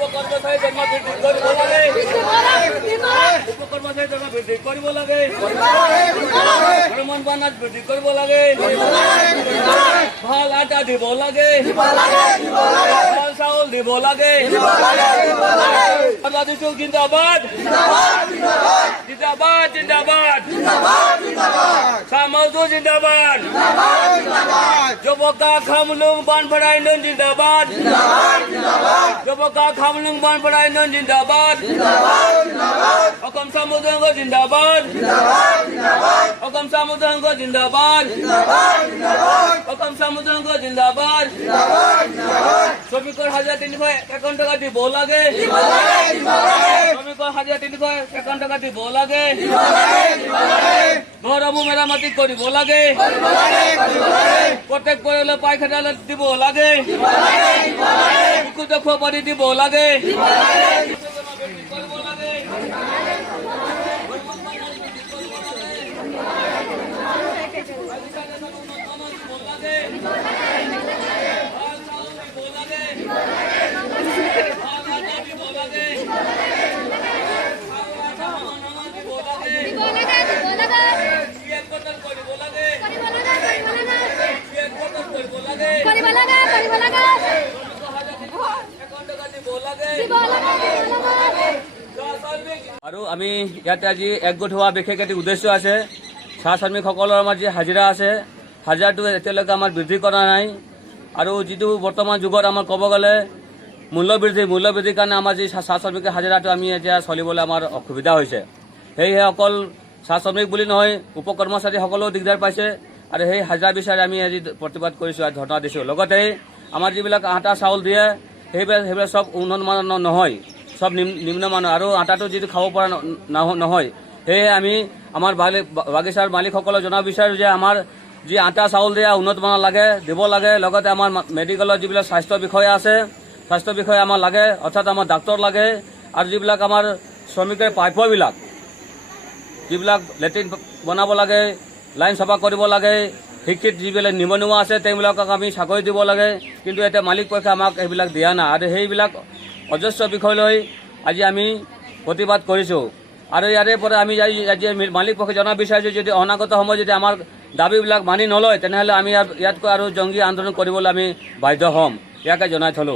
উপকৰ্মচাৰী জন্ম বৃদ্ধি কৰিব লাগে। উপকৰ্মচাৰী জন্ম বৃদ্ধি কৰিব লাগে। ভ্ৰমণ বানাত বৃদ্ধি কৰিব লাগে। ভাল আটা দিব লাগে। ভাল চাউল দিব লাগে। বাংলাদেশ জিন্দাবাদ, জিন্দাবাদ, জিন্দাবাদ। সামজু জিন্দাবাদ। যুবকা খামলুং বানপাড়াইন জিন্দাবাদ। যুবকা খামলুং বানপাড়াইন জিন্দাবাদ। অসম সামুদ্রাঙ্গ জিন্দাবাদ। অসম সামুদ্রাঙ্গ জিন্দাবাদ। অসম সামুদ্রাঙ্গ জিন্দাবাদ। শ্ৰমিকৰ 1351 টাকা দিব লাগে। শ্ৰমিকৰ 1351 টাকা দিব লাগে। ঘৰসমূহ মেৰামতি কৰিব লাগে। প্ৰত্যেক পৰিয়ালে পায়খানা দিব লাগে। বুকু দেখুৱা পানী দিব লাগে। আৰু আমি ইয়াতে আজি একগোট হোৱা বিশেষ এটি উদ্দেশ্য আছে। চাহ শ্ৰমিকসকলৰ আমাৰ যি হাজিৰা আছে, হাজিৰাটো এতিয়ালৈকে আমাৰ বৃদ্ধি কৰা নাই। আৰু যিটো বৰ্তমান যুগত আমাৰ ক'ব গ'লে মূল্যবৃদ্ধিৰ কাৰণে আমাৰ যি চাহ শ্ৰমিকৰ হাজিৰাটো আমি এতিয়া চলিবলৈ আমাৰ অসুবিধা হৈছে। সেয়েহে অকল চাহ শ্ৰমিক বুলি নহয়, উপকৰ্মচাৰীসকলেও দিগদাৰ পাইছে। আৰু সেই হাজিৰা বিচাৰি আমি আজি প্ৰতিবাদ কৰিছোঁ, আজি ধৰ্ণা দিছোঁ। লগতে আমাৰ যিবিলাক আটা চাউল দিয়ে সেইবিলাক চব উন্নত মানৰ নহয়, সব নিম্নমানৰ। আৰু আটাটো যিটো খাব পৰা নহয়, সেয়ে আমি আমাৰ বাগিচাৰ মালিকসকলক জনাব বিচাৰোঁ যে আমাৰ যি আটা চাউল দিয়া উন্নত মানৰ লাগে, দিব লাগে। লগতে আমাৰ মেডিকেলৰ যিবিলাক স্বাস্থ্য বিষয়া আছে, স্বাস্থ্য বিষয়া আমাৰ লাগে, অৰ্থাৎ আমাৰ ডাক্তৰ লাগে। আৰু যিবিলাক আমাৰ শ্ৰমিকৰ প্ৰাপ্যবিলাক, যিবিলাক লেট্ৰিন বনাব লাগে, লাইন চাফা কৰিব লাগে, শিক্ষিত যিবিলাক নিবনুৱা আছে তেওঁবিলাকক আমি চাকৰি দিব লাগে। কিন্তু এতিয়া মালিক পক্ষে আমাক সেইবিলাক দিয়া নাই। আৰু সেইবিলাক অজস্ৰ বিষয় লৈ আজি আমি প্ৰতিবাদ কৰিছোঁ। আৰু ইয়াৰে পৰা আমি আজি মালিক পক্ষে জনাব বিচাৰিছোঁ, যদি অনাগত সময়ত যদি আমাৰ দাবীবিলাক মানি নলয় তেনেহ'লে আমি ইয়াতকৈ আৰু জংগী আন্দোলন কৰিবলৈ আমি বাধ্য হ'ম। ইয়াকে জনাই থলোঁ।